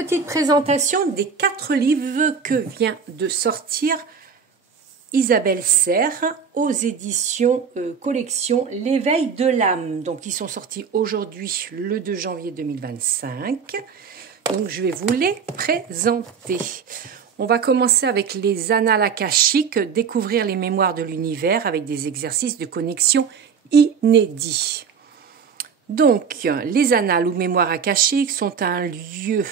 Petite présentation des 4 livres que vient de sortir Isabelle Serre aux éditions collection L'éveil de l'âme. Donc ils sont sortis aujourd'hui le 2 janvier 2025. Donc je vais vous les présenter. On va commencer avec les annales akashiques, découvrir les mémoires de l'univers avec des exercices de connexion inédits. Donc, les annales ou mémoires akashiques sont un lieu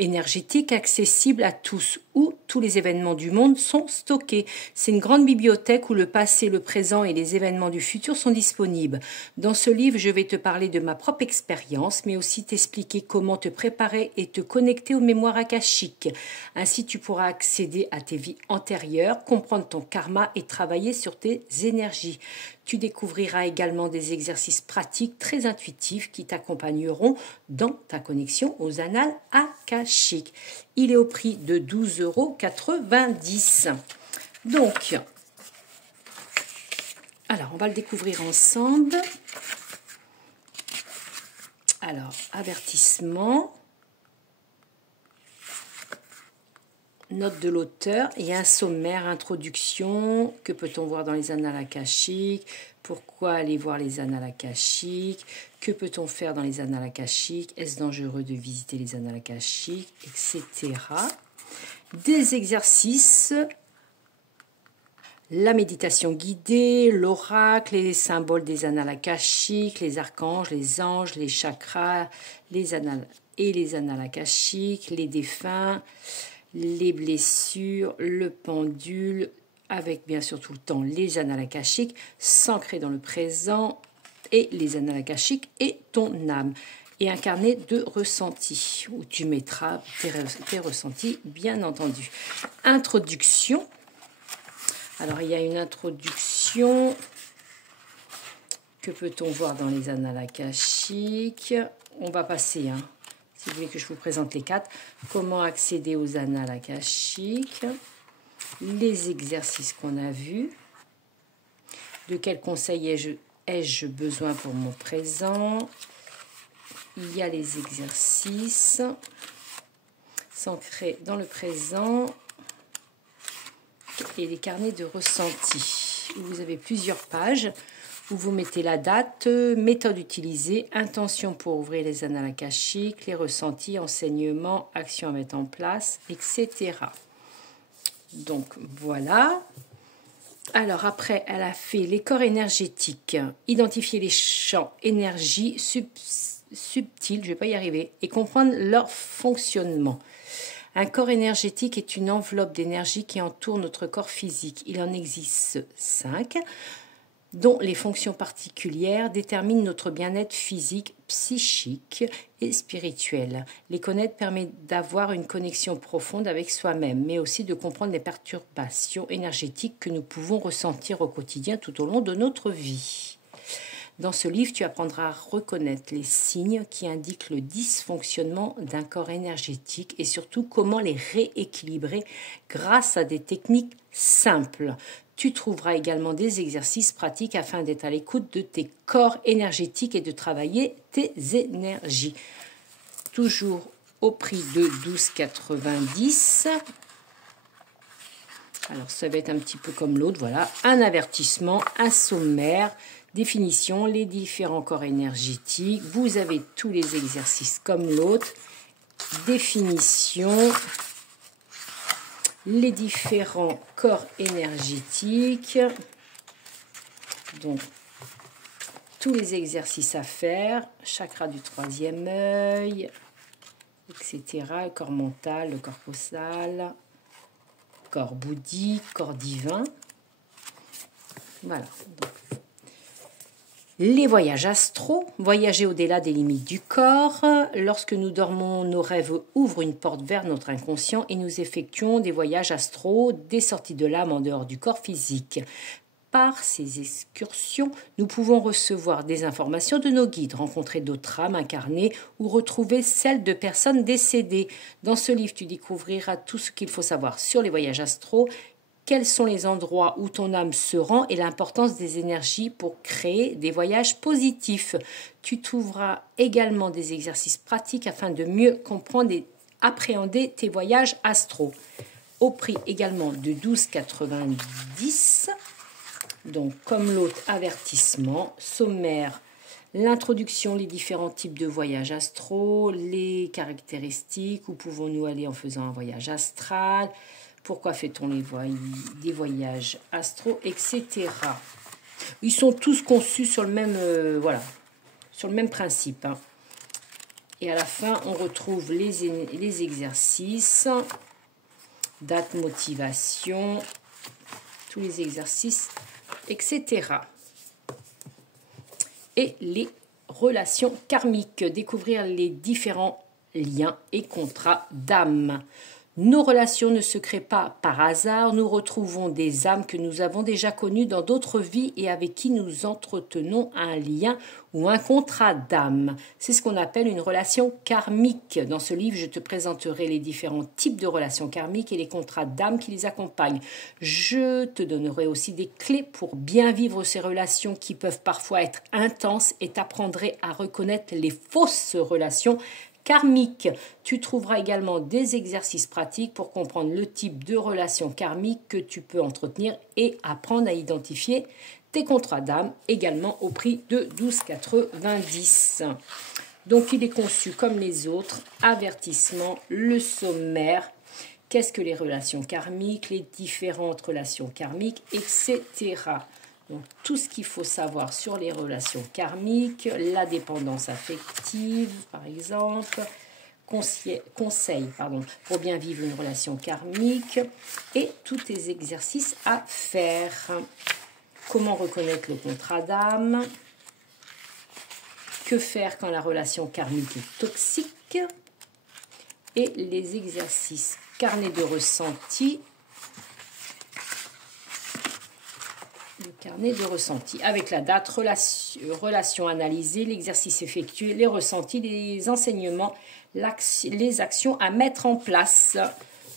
énergétique accessible à tous, où tous les événements du monde sont stockés. C'est une grande bibliothèque où le passé, le présent et les événements du futur sont disponibles. Dans ce livre, je vais te parler de ma propre expérience, mais aussi t'expliquer comment te préparer et te connecter aux mémoires akashiques. Ainsi, tu pourras accéder à tes vies antérieures, comprendre ton karma et travailler sur tes énergies. Tu découvriras également des exercices pratiques très intuitifs qui t'accompagneront dans ta connexion aux annales akashiques. Il est au prix de 12,90 €. Donc, alors, on va le découvrir ensemble. Alors, avertissement. Note de l'auteur, il y a un sommaire, introduction, que peut-on voir dans les annales akashiques, pourquoi aller voir les annales akashiques, que peut-on faire dans les annales akashiques, est-ce dangereux de visiter les annales akashiques, etc. Des exercices, la méditation guidée, l'oracle, les symboles des annales akashiques, les archanges, les anges, les chakras, les annales akashiques, les défunts, les blessures, le pendule, avec bien sûr tout le temps les annales akashiques, s'ancrer dans le présent, et les annales akashiques et ton âme. Et un carnet de ressentis, où tu mettras tes ressentis, bien entendu. Introduction. Alors, il y a une introduction. Que peut-on voir dans les annales akashiques? On va passer, si vous voulez que je vous présente les 4, comment accéder aux annales akashiques, les exercices qu'on a vus, de quels conseils ai-je besoin pour mon présent, il y a les exercices, s'ancrer dans le présent, et les carnets de ressenti. Vous avez plusieurs pages où vous mettez la date, méthode utilisée, intention pour ouvrir les annales akashiques, les ressentis, enseignements, actions à mettre en place, etc. Donc voilà. Alors après, elle a fait les corps énergétiques, identifier les champs énergie subtils, je ne vais pas y arriver, et comprendre leur fonctionnement. Un corps énergétique est une enveloppe d'énergie qui entoure notre corps physique. Il en existe 5. Dont les fonctions particulières déterminent notre bien-être physique, psychique et spirituel. Les connaître permet d'avoir une connexion profonde avec soi-même, mais aussi de comprendre les perturbations énergétiques que nous pouvons ressentir au quotidien tout au long de notre vie. Dans ce livre, tu apprendras à reconnaître les signes qui indiquent le dysfonctionnement d'un corps énergétique et surtout comment les rééquilibrer grâce à des techniques simples. Tu trouveras également des exercices pratiques afin d'être à l'écoute de tes corps énergétiques et de travailler tes énergies. Toujours au prix de 12,90 €. Alors ça va être un petit peu comme l'autre, voilà. Un avertissement, un sommaire, définition, les différents corps énergétiques. Vous avez tous les exercices comme l'autre. Définition, les différents corps énergétiques, donc tous les exercices à faire, chakra du 3e œil, etc., le corps mental, le corps causal, corps bouddhique, corps divin. Voilà. Donc, les voyages astraux, voyager au-delà des limites du corps. Lorsque nous dormons, nos rêves ouvrent une porte vers notre inconscient et nous effectuons des voyages astraux, des sorties de l'âme en dehors du corps physique. Par ces excursions, nous pouvons recevoir des informations de nos guides, rencontrer d'autres âmes incarnées ou retrouver celles de personnes décédées. Dans ce livre, tu découvriras tout ce qu'il faut savoir sur les voyages astraux, quels sont les endroits où ton âme se rend et l'importance des énergies pour créer des voyages positifs. Tu trouveras également des exercices pratiques afin de mieux comprendre appréhender tes voyages astro. Au prix également de 12,90 €. Donc, comme l'autre, avertissement, sommaire, l'introduction, les différents types de voyages astro, les caractéristiques, où pouvons-nous aller en faisant un voyage astral, pourquoi fait-on des voyages astro, etc. Ils sont tous conçus sur le même, sur le même principe. Hein. Et à la fin, on retrouve les exercices, date, motivation, tous les exercices, etc. Et les relations karmiques, découvrir les différents liens et contrats d'âme. Nos relations ne se créent pas par hasard, nous retrouvons des âmes que nous avons déjà connues dans d'autres vies et avec qui nous entretenons un lien ou un contrat d'âme. C'est ce qu'on appelle une relation karmique. Dans ce livre, je te présenterai les différents types de relations karmiques et les contrats d'âme qui les accompagnent. Je te donnerai aussi des clés pour bien vivre ces relations qui peuvent parfois être intenses et t'apprendrai à reconnaître les fausses relations karmique. Tu trouveras également des exercices pratiques pour comprendre le type de relation karmique que tu peux entretenir et apprendre à identifier tes contrats d'âme, également au prix de 12,90 €. Donc il est conçu comme les autres, avertissement, le sommaire, qu'est-ce que les relations karmiques, les différentes relations karmiques, etc. Donc, tout ce qu'il faut savoir sur les relations karmiques, la dépendance affective, par exemple, conseil pour bien vivre une relation karmique et tous les exercices à faire. Comment reconnaître le contrat d'âme? Que faire quand la relation karmique est toxique? Et les exercices carnet de ressenti. Le carnet de ressenti avec la date, relation analysée, l'exercice effectué, les ressentis, les enseignements, les actions à mettre en place.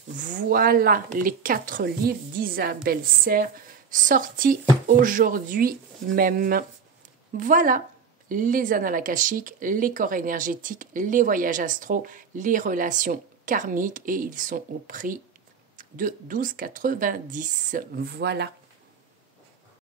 Voilà les 4 livres d'Isabelle Serre sortis aujourd'hui même. Voilà les annales akashiques, les corps énergétiques, les voyages astro, les relations karmiques et ils sont au prix de 12,90 €. Voilà.